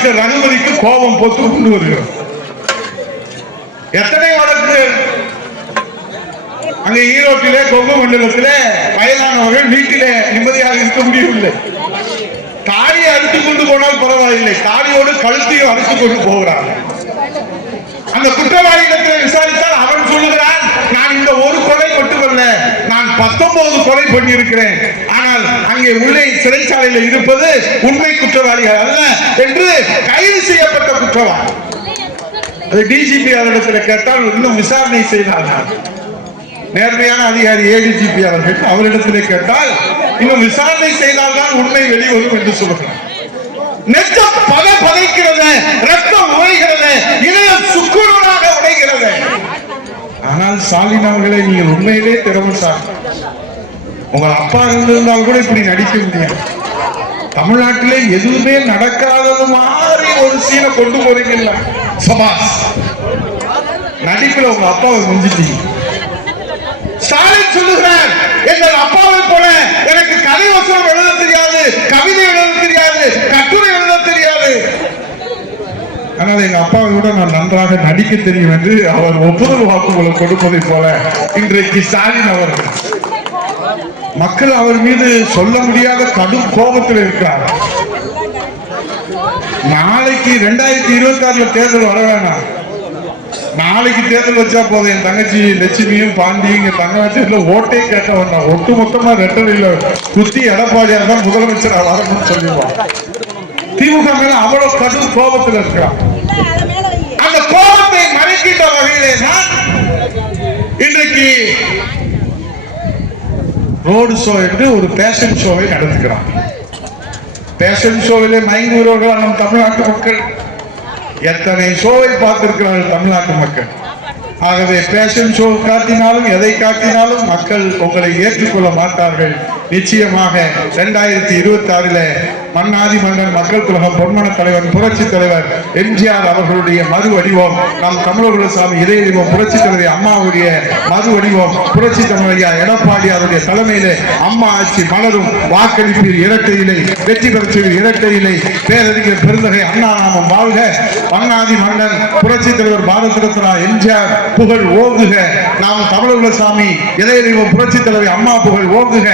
அமைச்சர் ரகுபதிக்கு கோபம் பொத்து கொண்டு வருகிறது. எத்தனை வழக்கு? அங்கே ஈரோட்டிலே கொங்கு மண்டலத்திலே வயதானவர்கள் வீட்டிலே நிம்மதியாக இருக்க முடியவில்லை. தாலியை அறுத்துக் கொண்டு போனால் பரவாயில்லை. தாலியோடு கழுத்தையும் அறுத்து கொண்டு போகிறார்கள். அந்த குற்றவாளியிடத்தில் விசாரித்தால் அவன் சொல்லுகிறான் நான் இந்த ஒரு கொலை மட்டுமல்ல நான் பத்தொன்பது கொலை பண்ணியிருக்கிறேன். ஆனால் அங்கே உள்ளே சிறைச்சாலையில் இருப்பது உண்மை குற்றவாளிகள் அல்ல என்று கைது செய்யப்பட்ட குற்றவாளி. அது டிஜிபி அவரிடத்தில் கேட்டால் இன்னும் விசாரணை செய்தார்கள் நேர்மையான அதிகாரி ஏடிஜிபி அவர்கள் அவரிடத்திலே கேட்டால் இன்னும் விசாரணை செய்தால்தான் உண்மை வெளிவரும் என்று சொல்கிறார். ஆனால் ஸ்டாலின் அவர்களை நீங்கள் உண்மையிலே திறமசாலி உங்கள் அப்பா இருந்திருந்தால் கூட இப்படி நடிக்க முடியாது. தமிழ்நாட்டிலே எதுவுமே நடக்காதது மாதிரி ஒரு சீனை கொண்டு போறீங்கல்ல. சபாஸ் நடிப்புல உங்க அப்பாவை முடிஞ்சிட்டீங்க ஸ்டாலின் சொல்லுகிறார் எங்கள் அப்பாவை ஆனால் எங்க அப்பாவை விட நான் நன்றாக நடிக்க தெரியும் என்று அவர் ஒப்புதல் வாக்குமூலம் கொடுப்பதை போல இன்றைக்கு ஸ்டாலின் அவர்கள் மக்கள் அவர் மீது சொல்ல முடியாத கடும் கோபத்தில் இருக்கிறார் நாளைக்கு ரெண்டாயிரத்தி இருபத்தி ஆறுல தேர்தல் வர வேணாம். நாளைக்கு தேர்தல் வச்சா போதும். என் தங்கச்சி லட்சுமியும் பாண்டியும் எங்க தங்கச்சியில ஓட்டே கேட்ட வேண்டாம். ஒட்டு மொத்தமா ரெட்டரில் குத்தி எடப்பாடியார் தான் முதலமைச்சர் வரணும்னு சொல்லிடுவான் திமுக மேல அவ்வளவு கடும் கோபத்தில் இருக்கிறான் அந்த கோபத்தை மறைக்கின்ற வகையிலே தான் இன்றைக்கு ரோடு ஷோ என்று ஒரு பேஷன் ஷோவை நடத்துகிறார் பேஷன் ஷோவிலே மயங்குகிறவர்கள் நம் தமிழ்நாட்டு மக்கள்? எத்தனை ஷோவை பார்த்திருக்கிறார்கள் தமிழ்நாட்டு மக்கள்? ஆகவே பேஷன் ஷோ காட்டினாலும் எதை காட்டினாலும் மக்கள் உங்களை ஏற்றுக்கொள்ள மாட்டார்கள். நிச்சயமாக இரண்டாயிரத்தி இருபத்தி ஆறில மன்னாதி மன்னன் மக்கள் குலகம் பொன்மன தலைவர் புரட்சி தலைவர் எம்ஜிஆர் அவர்களுடைய மது வடிவம் நம் தமிழர்கள் சாமி இதய வடிவம் புரட்சி தலைவர் அம்மாவுடைய மது வடிவம் புரட்சி தலைவரையா எடப்பாடி அவருடைய தலைமையிலே அம்மா ஆட்சி மலரும் வாக்களிப்பீர் இரட்டையிலை வெற்றி பெறுவீர் இரட்டையிலை பேரறிஞர் பெருந்தகை அண்ணா நாமம் வாழ்க. மன்னாதி மன்னன் புரட்சி தலைவர் பாரத ரத்னா எம்ஜிஆர் புகழ் ஓங்குக. நாம் தமிழர்கள் சாமி இதய தெய்வம் புரட்சி தலைவர் அம்மா புகழ் ஓங்குக.